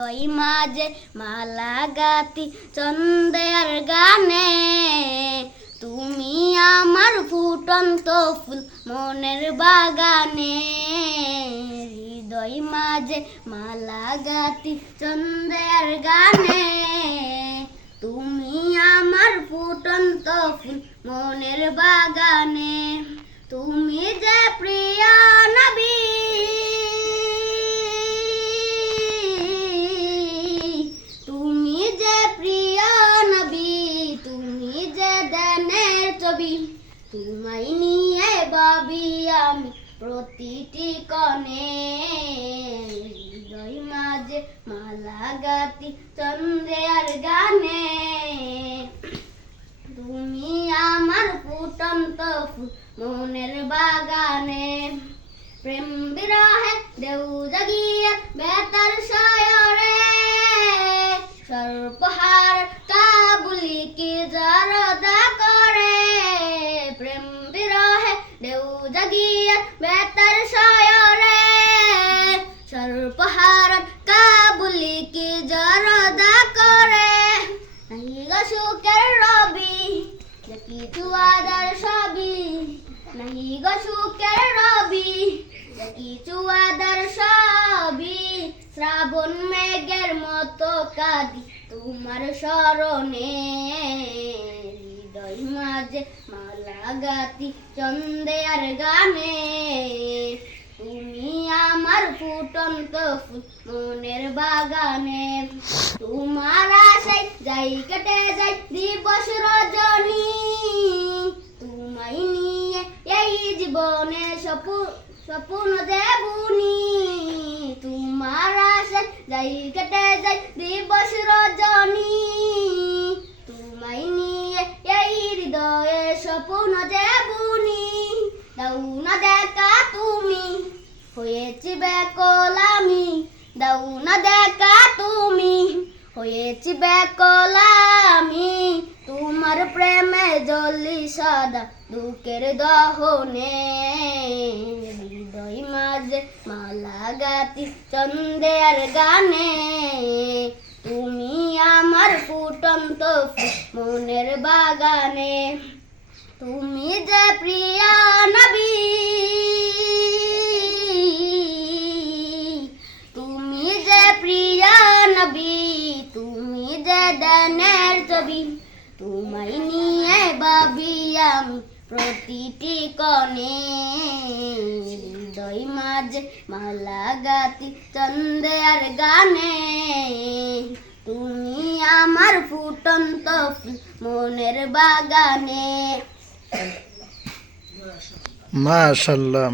ওই মাঝে মালা গাতি চন্দের গানে, তুমি আমার ফুটন্ত ফুল মনের বাগানে। হৃদয় মাঝে মালা গাতি চন্দের গানে, তুমি আমার ফুটন্ত ফুল মনের বাগানে। তুমি যে প্রিয় নবী, তুমি যে প্রিয় নবী, তুমি যে দেনের ছবি, তোমায় নিয়ে ভাবি আমি প্রতিটি কণে। হৃদয় মাঝে মালা গাতি চন্দ্রের গানে, তুমি আমার ফুটন্ত ফুল মনের বাগানে। প্রেম বিরহে দেউ জাগিয়ে বেতার শয়রে, সর্বহার কাবুলি কি জরদা করে। প্রেম বিরহে দেউ জাগিয়ে বেতার শয়রে, সর্বহার কাবুলি কি জরদা করে। নাহি গো সুখের রবি কিছু আদার সবই, নাহি গো সুখের রবি কিছু আদার সবই। শ্রাবণ মেঘের মতো কাঁদি তোমার স্মরণে। হৃদয় মাঝে মালা গাতি চন্দের গানে, তুমি আমার ফুটন্ত ফুল মনের বাগানে। তোমার আশায় যাই কেটে যাই দিবস রজনী, তোমায় নিয়ে এই জীবনে স্বপ্ন দেবুনি। তোমার আশায় যাই কেটে যাই দিবস রজনী, তোমায় নিয়ে এই হৃদয়ে স্বপ্ন দেবুনি। দাও না দেখা তুমি হয়েছি ব্যাকুল আমি, দাও না দেখা তুমি হয়েছি ব্যাকুল আমি। তোমার প্রেমে জ্বলি সদা দুঃখের দহনে। হৃদয় মাঝে মালা গাতি চন্দের গানে, তুমি আমার ফুটন্ত ফুল মনের বাগানে। তুমি যে প্রিয় নবী, তুমি যে প্রিয় নবী, তুমি যে দানের ছবি, তোমায় নিয়ে ভাবি আমি প্রতিটি কণে। হৃদয় মাঝে মালা গাতি চন্দের গানে, তুমি আমার ফুটন্ত ফুল মনের বাগানে। মাশাআল্লাহ।